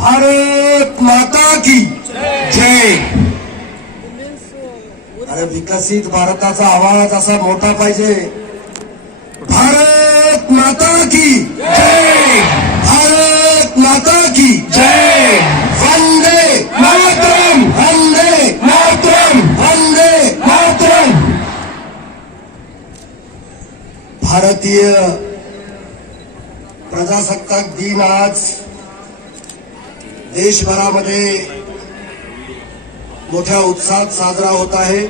भारत माता की जय. अरे विकसित भारताचा आवाज असा मोठा पाहिजे. भारत माता की जय. भारत माता की जय. वंदे मातरम वंदे मातरम वंदे मातरम. भारतीय प्रजासत्ताक दिन आज देशभरामध्ये मोठ्या उत्साहात साजरा होत आहे.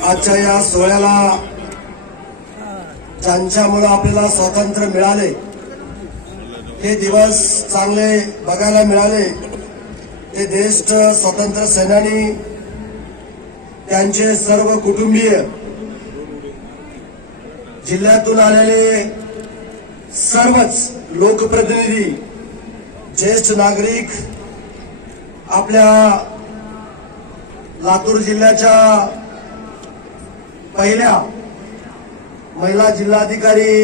आजच्या या सोहळ्याला ज्यांच्यामुळे आपल्याला स्वातंत्र्य मिळाले हे दिवस चांगले बघायला मिळाले. ते ज्येष्ठ स्वातंत्र्य सेनानी त्यांचे सर्व कुटुंबीय जिल्ह्यातून आलेले सर्वच लोकप्रतिनिधी ज्येष्ठ नागरिक आपल्या लातूर जिल्ह्याच्या पहिल्या महिला जिल्हाधिकारी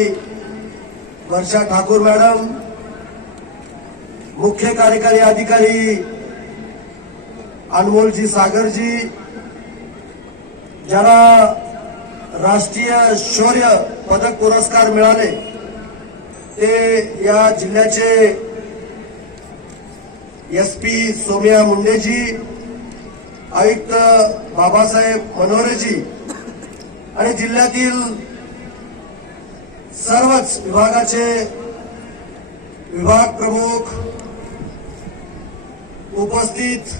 वर्षा ठाकूर मॅडम मुख्य कार्यकारी अधिकारी अनमोलजी सागरजी ज्यांना राष्ट्रीय शौर्य पदक पुरस्कार मिळाले ते या जिल्ह्याचे एस पी सोमिया मुंडेजी आयुक्त बाबासाहेब मनोरेजी आणि जिल्ह्यातील सर्वच विभागाचे विभाग प्रमुख उपस्थित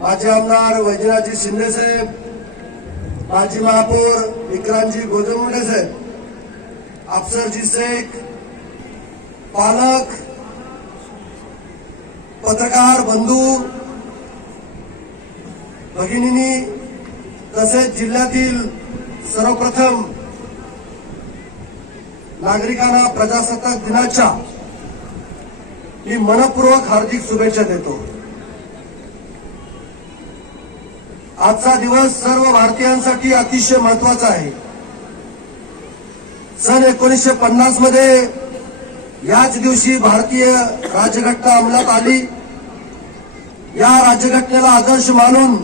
माजी आमदार वैजनाथजी शिंदे साहेब माजी महापौर विक्रांतजी गोजमुंडे साहेब अफसरजी शेख पालक पत्रकार बंधू भगिनींनी तसेच जिल्ह्यातील सर्वप्रथम नागरिकांना प्रजासत्ताक दिनाच्या मी मनपूर्वक हार्दिक शुभेच्छा देतो. आजचा दिवस सर्व भारतीयांसाठी अतिशय महत्त्वाचा आहे. सन एकोणीसशे पन्नासमध्ये याच दिवशी भारतीय राज्यघटना अंमलात आली. या राज्यघटनेला आदर्श मानून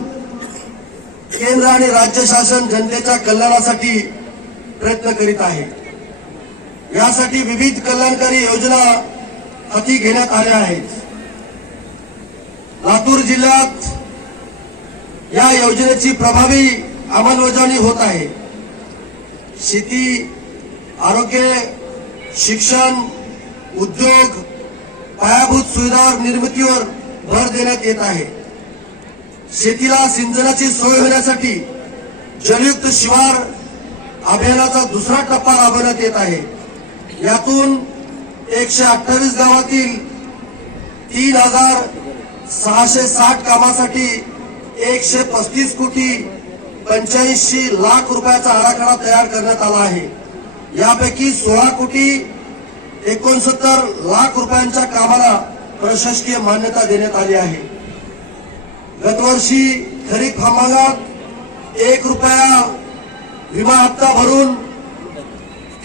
केंद्र आणि राज्य शासन जनतेच्या कल्याणासाठी प्रयत्न करीत आहे. यासाठी विविध कल्याणकारी योजना हाती घेण्यात आल्या आहेत. लातूर जिल्ह्यात या योजनेची प्रभावी अंमलबजावणी होत आहे. शेती आरोग्य शिक्षण उद्योग पायाभूत सुविधा निर्मितीवर भर देण्यात येत आहे. शेतीला सिंचनाची सोय होण्यासाठी जलयुक्त शिवार अभियानाचा दुसरा टप्पा राबवण्यात येत आहे. यातून एकशे अठ्ठावीस गावातील तीन हजार सहाशे साठ कामासाठी एकशे पस्तीस कोटी पंच्याऐंशी लाख रुपयाचा आराखडा तयार करण्यात आला आहे. यापैकी सोळा कोटी एकोणसत्तर लाख रुपयांच्या कामाला प्रशासकीय मान्यता देण्यात आली आहे. गतवर्षी खरीप हंगामात एक रुपया विमा हप्ता भरून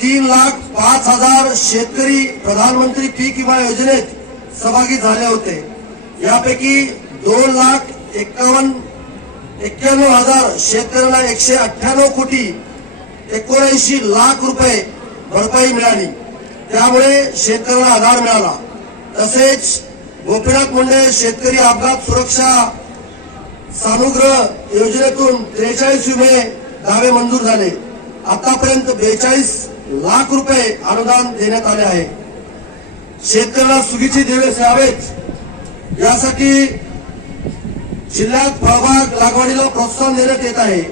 तीन लाख पाच हजार शेतकरी प्रधानमंत्री पीक विमा योजनेत सहभागी झाले होते. यापैकी दोन लाख एक्कावन्न एक्क्याण्णव हजार शेतकऱ्यांना एकशे अठ्ठ्याण्णव कोटी एकोणऐंशी लाख रुपये भरपाई मिळाली. त्यामुळे शेतकऱ्यांना आधार मिळाला. तसेच गोपीनाथ मुंडे शेतकरी अपघात सुरक्षा सानुग्रह योजनेतून त्रेचाळीस विमे दावे मंजूर झाले. आतापर्यंत बेचाळीस लाख रुपये अनुदान देण्यात आले आहे. शेतकऱ्यांना सुगीची दिवस यावेत यासाठी जिल्ह्यात फळबाग लागवडीला प्रोत्साहन देण्यात येत आहे.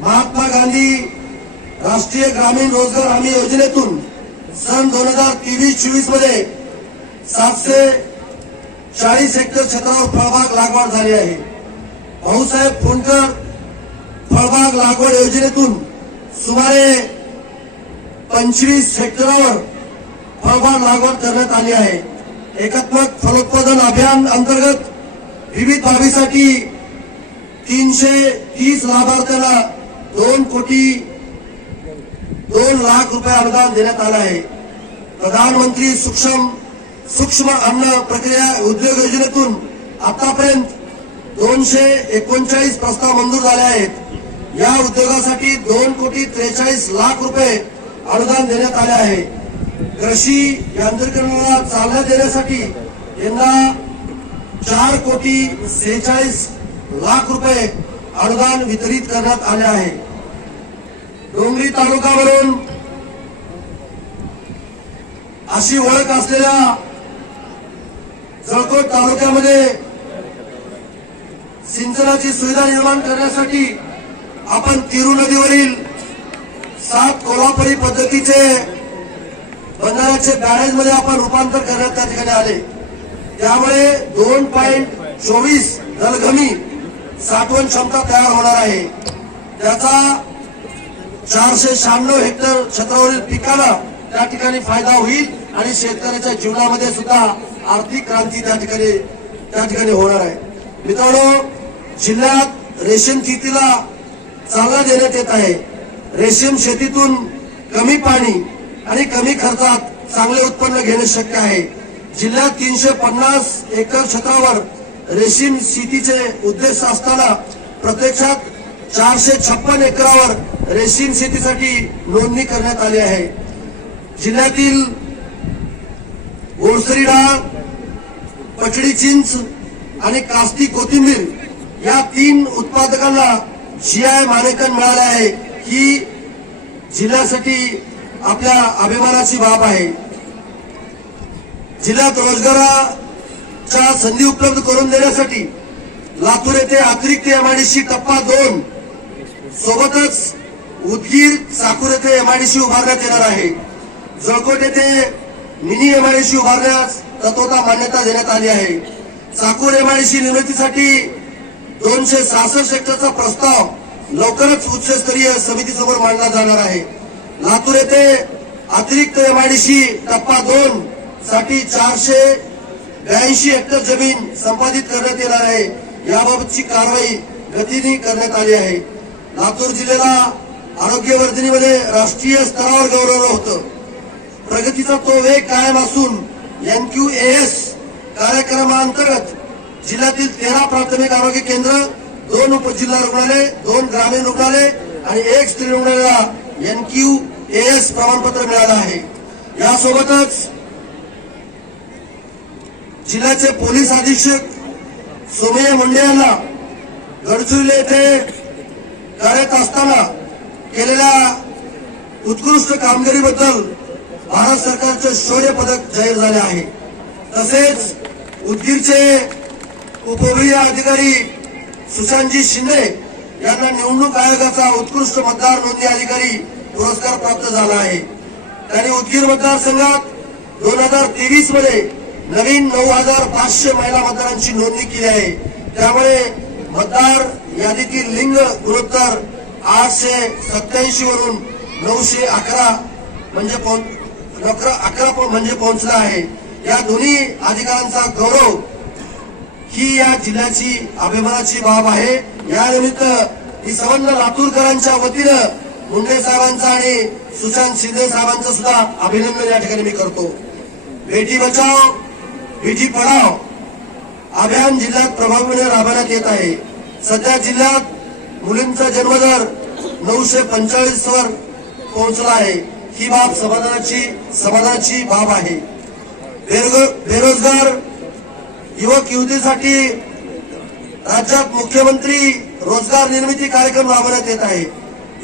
महात्मा गांधी राष्ट्रीय ग्रामीण रोजगार हमी योजनेतून सन दोन हजार तेवीस चोवीसमध्ये सातशे चाळीस हेक्टर क्षेत्रावर फळबाग लागवड झाली आहे. भाऊसाहेब फोंडकर फळबाग लागवड योजनेतून सुमारे पंचवीस हेक्टरावर फळबाग लागवड करण्यात आली आहे. एकात्मक फलोत्पादन अभियान अंतर्गत विविध बाबीसाठी तीनशे तीस लाभार्थ्यांना दोन कोटी दोन लाख रुपये अनुदान देण्यात आलं आहे. प्रधानमंत्री सूक्ष्म सूक्ष्म अन्न प्रक्रिया उद्योग योजनेतून आतापर्यंत दोनशे एकोणचाळीस प्रस्ताव मंजूर झाले आहेत. या उद्योगासाठी दोन कोटी त्रेचाळीस लाख रुपये अनुदान देण्यात आले आहे. कृषी यांत्रिकरणाला चालना देण्यासाठी यंदा चार कोटी सेहेचाळीस लाख रुपये अनुदान वितरित करण्यात आले आहे. डोंगरी तालुका म्हणून अशी ओळख असलेल्या जळकोट तालुक्यामध्ये सिंचनाची सुविधा निर्माण करण्यासाठी आपण तिरू नदीवरील सात कोल्हापुरी पद्धतीचे बंधाऱ्याचे बॅरेजमध्ये आपण रूपांतर करण्यात त्या ठिकाणी आले. त्यामुळे दोन पॉईंट चोवीस दलगमी साठवण क्षमता तयार होणार आहे. त्याचा चारशे शहाण्णव हेक्टर क्षेत्रावरील पिकाला त्या ठिकाणी फायदा होईल आणि शेतकऱ्याच्या जीवनामध्ये सुद्धा आर्थिक क्रांती त्या ठिकाणी त्या ठिकाणी होणार आहे. मित्रांनो जिल्ह्यात रेशीम शेतीला चालना देण्यात येत आहे. रेशीम शेतीतून कमी पाणी आणि कमी खर्चात चांगले उत्पन्न घेणे शक्य आहे. जिल्ह्यात तीनशे पन्नास एकर क्षेत्रावर रेशीम शेतीचे उद्देश असताना प्रत्यक्षात चारशे छप्पन एकरावर रेशीम शेतीसाठी नोंदणी करण्यात आली आहे. जिल्ह्यातील ओळसरी डाळ पचडी चिंच आणि कास्ती कोथिंबीर या तीन उत्पादकांना जीआय मानांकन मिळाले आहे ही जिल्ह्यासाठी आपल्या अभिमानाची बाब आहे. जिल्ह्यात रोजगाराच्या संधी उपलब्ध करून देण्यासाठी लातूर येथे अतिरिक्त एमआयडीसी टप्पा दोन सोबतच उदगीर चाकूर येथे एमआयडीसी उभारण्यात येणार आहे. जळकोट येथे मिनी एमआयडीसी उभारण्यास तत्वता मान्यता देण्यात आली आहे. चाकूर एमआयडीसी निर्मितीसाठी दोनशे सहासष्ट हेक्टरचा प्रस्ताव लवकरच उच्चस्तरीय समितीसमोर मांडला जाणार आहे. लातूर येथे अतिरिक्त एमआयडीसी टप्पा दोन साठी चारशे ब्याऐंशी हेक्टर जमीन संपादित करण्यात येणार आहे. याबाबतची कारवाई गतीने करण्यात आली आहे. लातूर जिल्ह्याला आरोग्यवर्धिनीमध्ये राष्ट्रीय स्तरावर गौरवलं होतं. प्रगतीचा तो वेग कायम असून एनक्यू एस कार्यक्रमांतर्गत जिल्ह्यातील तेरा प्राथमिक आरोग्य केंद्र दोन उपजिल्हा रुग्णालय दोन ग्रामीण रुग्णालय आणि एक स्त्री रुग्णालयाला एनक्यू एस प्रमाणपत्र मिळालं आहे. यासोबतच जिल्ह्याचे पोलीस अधीक्षक सोमय मुंडे यांना गडचिरोली येथे कार्यरत असताना केलेल्या उत्कृष्ट कामगिरीबद्दल भारत सरकारचे शौर्य पदक जाहीर झाले आहे. तसेच उदगीरचे उपविभागीय अधिकारी सुशांतजी शिंदे यांना निवडणूक आयोगाचा उत्कृष्ट मतदार नोंदणी अधिकारी पुरस्कार प्राप्त झाला आहे. त्यांनी उदगीर मतदारसंघात दोन हजार तेवीसमध्ये नवीन नऊ हजार पाचशे महिला मतदारांची नोंदणी केली आहे. त्यामुळे मतदार यादीतील लिंग गुणोत्तर आठशे सत्याऐंशी वरून नऊशे अकरा म्हणजे पोहोच- अकरा अकरा म्हणजे पोहोचला आहे. या दोन्ही अधिकाऱ्यांचा गौरव ही या जिल्ह्याची अभिमानाची बाब आहे. या निमित्त ही संबंध लातूरकरांच्या वतीनं मुंडे साहेबांचा आणि सुशांत शिंदे साहेबांचं सुद्धा अभिनंदन या ठिकाणी मी करतो. बेटी बचाव बेटी पढाव अभियान जिल्ह्यात प्रभावीपणे राबवण्यात येत आहे. सध्या जिल्ह्यात मुलींचा जन्मदर नऊशे पंचेचाळीस वर पोहोचला आहे. ही बाब समाधानाची समाधानाची बाब आहे. बेरोजगार युवक युवतीसाठी राज्यात मुख्यमंत्री रोजगार निर्मिती कार्यक्रम राबवण्यात येत आहे.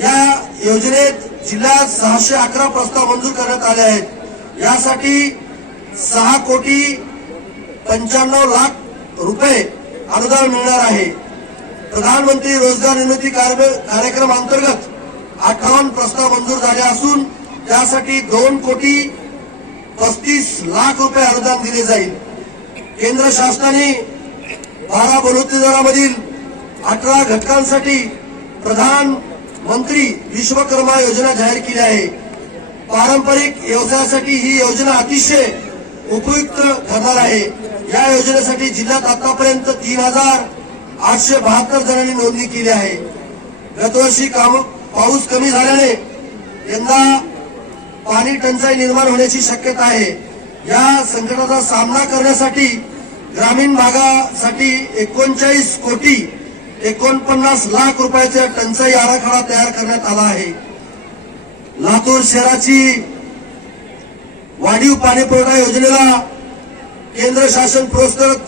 या योजनेत जिल्ह्यात सहाशे अकरा प्रस्ताव मंजूर करण्यात आले आहेत. यासाठी सहा कोटी पंच्याण्णव लाख रुपये अनुदान मिळणार आहे. प्रधानमंत्री रोजगार निर्मिती कार्य- कार्यक्रम अंतर्गत अठ्ठावन्न प्रस्ताव मंजूर झाले असून त्यासाठी दोन कोटी पस्तीस लाख रुपये अनुदान दिले जाईल. केंद्र शासनाने बारा बलुतेदारामधील अठरा घटकांसाठी प्रधानमंत्री विश्वकर्मा योजना जाहीर केली आहे. पारंपरिक व्यवसायासाठी ही योजना अतिशय उपयुक्त ठरणार आहे. या योजनेसाठी जिल्ह्यात आतापर्यंत तीन हजार आठशे बहात्तर जणांनी नोंदणी केली आहे. गतवर्षी काम पाऊस कमी झाल्याने यंदा पाणी टंचाई निर्माण होण्याची शक्यता आहे. या संकटाचा सामना करण्यासाठी ग्रामीण भागासाठी एकोणचाळीस कोटी एकोणपन्नास लाख रुपयाचा टंचाई आराखडा तयार करण्यात आला आहे. लातूर शहराची वाढीव पाणी पुरवठा योजनेला केंद्र शासन पुरस्कृत.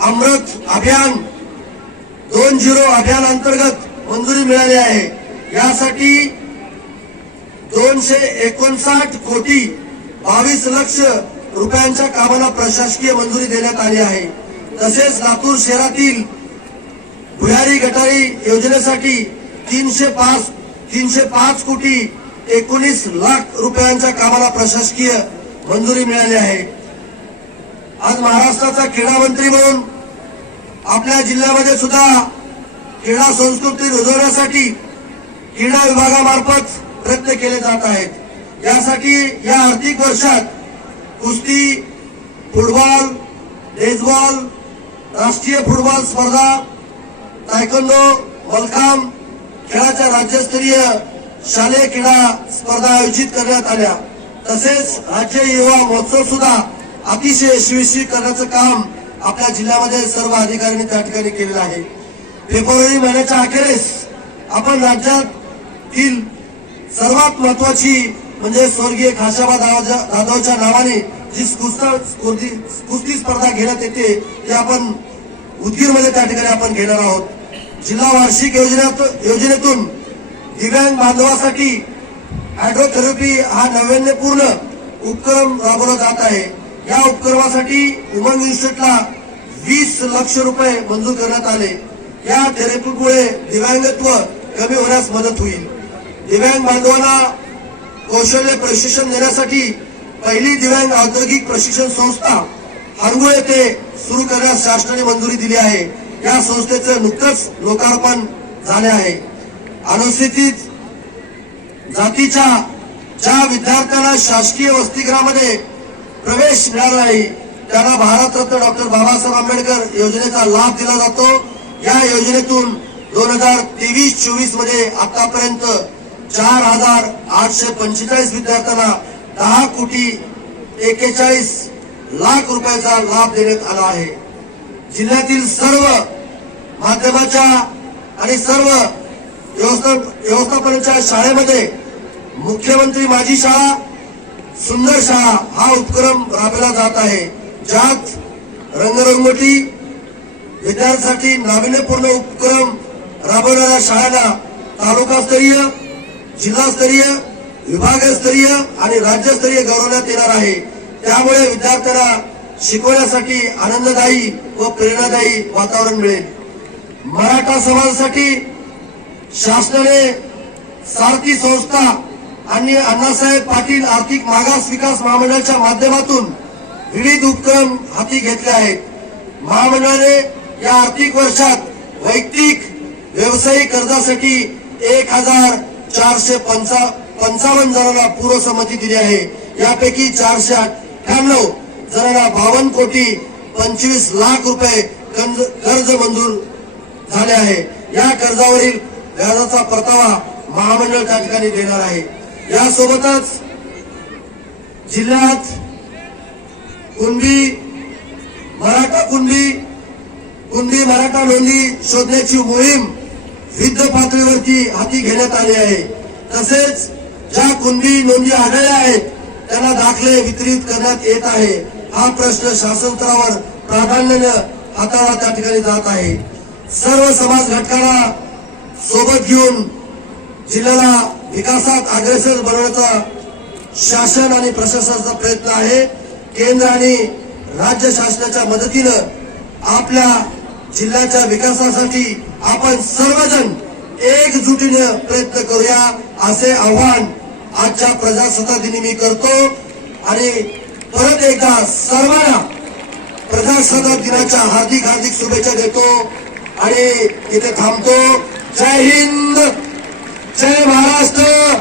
अमृत अभियान दोन झिरो अभियान अंतर्गत मंजुरी मिळाली आहे. यासाठी दोनशे एकोणसाठ कोटी बावीस लक्ष रुपयांच्या कामाला प्रशासकीय मंजुरी देण्यात आली आहे. तसेच लातूर शहरातील भुयारी गटारी योजनेसाठी तीनशे पाच तीनशे पाच कोटी एकोणीस लाख रुपयांच्या कामाला प्रशासकीय मंजुरी मिळाली आहे. आज महाराष्ट्राचा क्रीडा मंत्री म्हणून आपल्या जिल्ह्यामध्ये सुद्धा क्रीडा संस्कृती रुजवण्यासाठी क्रीडा विभागामार्फत प्रयत्न केले जात आहेत. यासाठी या आर्थिक वर्षात कुस्ती फुटबॉल बेसबॉल राष्ट्रीय फुटबॉल स्पर्धा तायकंदो मलखांब खेळाच्या राज्यस्तरीय शालेय क्रीडा स्पर्धा आयोजित करण्यात आल्या. तसेच राज्य युवा महोत्सव सुद्धा अतिशय यशस्वी करण्याचं काम आपल्या जिल्ह्यामध्ये सर्व अधिकाऱ्यांनी त्या ठिकाणी केलेलं आहे. फेब्रुवारी महिन्याच्या अखेरीस आपण राज्यातील सर्वात महत्वाची म्हणजे स्वर्गीय खाशाबा दादा- जाधवच्या नावाने जी कुस्ता कुस्ती कुस्ती स्पर्धा घेण्यात येते ते आपण उदगीरमध्ये त्या ठिकाणी आपण घेणार आहोत. जिल्हा वार्षिक योजनेत योजनेतून दिव्यांग बांधवासाठी हायड्रोथेरपी हा नाविन्यपूर्ण उपक्रम राबवला जात आहे. या उपक्रमासाठी उमंग इन्स्टिट्यूटला वीस लक्ष रुपये मंजूर करण्यात आले. या थेरपीमुळे दिव्यांगत्व कमी होण्यास मदत होईल. दिव्यांग बांधवांना कौशल्य प्रशिक्षण देण्यासाठी पहिली दिव्यांग औद्योगिक प्रशिक्षण संस्था हरगुळ येथे सुरू करण्यास शासनाने मंजुरी दिली आहे. या संस्थेचं नुकतंच लोकार्पण झाले आहे. अनुसूचित जातीच्या ज्या विद्यार्थ्यांना शासकीय वसतिगृहामध्ये प्रवेश मिळाला नाही त्यांना भारतरत्न डॉक्टर बाबासाहेब आंबेडकर योजनेचा लाभ दिला जातो. या योजनेतून दोन हजार तेवीस चोवीसमध्ये आतापर्यंत चार हजार आठशे पंचेचाळीस विद्यार्थ्यांना दहा कोटी एकेचाळीस लाख रुपयाचा लाभ देण्यात आला आहे. जिल्ह्यातील सर्व माध्यमाच्या आणि सर्व व्यवस्थापनाच्या शाळेमध्ये मुख्यमंत्री माझी शाळा सुंदर शाळा हा उपक्रम राबवला जात आहे. ज्यात रंगरंगोटी विद्यार्थ्यांसाठी नाविन्यपूर्ण उपक्रम राबवणाऱ्या शाळांना तालुकास्तरीय जिल्हास्तरीय विभागस्तरीय आणि राज्यस्तरीय गौरवण्यात येणार आहे. त्यामुळे विद्यार्थ्यांना शिकवण्यासाठी आनंददायी व प्रेरणादायी वातावरण मिळेल. मराठा समाजासाठी शासनाने सारथी संस्था आणि अण्णासाहेब पाटील आर्थिक मागास विकास महामंडळाच्या माध्यमातून विविध उपक्रम हाती घेतले आहेत. महामंडळाने या आर्थिक वर्षात वैयक्तिक व्यावसायिक कर्जासाठी एक हजार चारशे पंचा पंचावन्न जणांना पूर्वसंमती दिली आहे. यापैकी चारशे अठ्ठ्याण्णव जणांना बावन्न कोटी पंचवीस लाख रुपये कर्ज कर्ज मंजूर झाले आहे. या कर्जावरील व्याजाचा परतावा महामंडळ त्या ठिकाणी देणार आहे. यासोबतच जिल्ह्यात कुणबी मराठा कुणबी कुणबी मराठा नोंदी शोधण्याची मोहीम युद्ध पातळीवरती हाती घेण्यात आली आहे. तसेच ज्या कुणबी नोंदी आढळल्या आहेत त्यांना दाखले वितरित करण्यात येत आहे. हा प्रश्न शासन स्तरावर प्राधान्यानं हाताळला त्या ठिकाणी जात आहे. सर्व समाज घटकाला सोबत घेऊन जिल्ह्याला विकासात अग्रेसर बनवण्याचा शासन आणि प्रशासनाचा प्रयत्न आहे. केंद्र आणि राज्य शासनाच्या मदतीनं आपल्या जिल्ह्याच्या विकासासाठी आपण सर्वजण एकजुटीनं प्रयत्न करूया असे आव्हान आजच्या प्रजासत्ताक दिनी मी करतो. आणि परत एकदा सर्वांना प्रजासत्ताक दिनाच्या हार्दिक हार्दिक शुभेच्छा देतो. आणि इथे थांबतो. जय हिंद. जय महाराष्ट्र.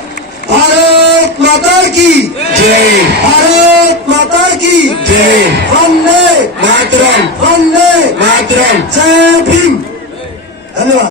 भारत माता की. जय. भारत माता की. जय. वंदे. मातरम. वंदे. मातरम. जय भीम. धन्यवाद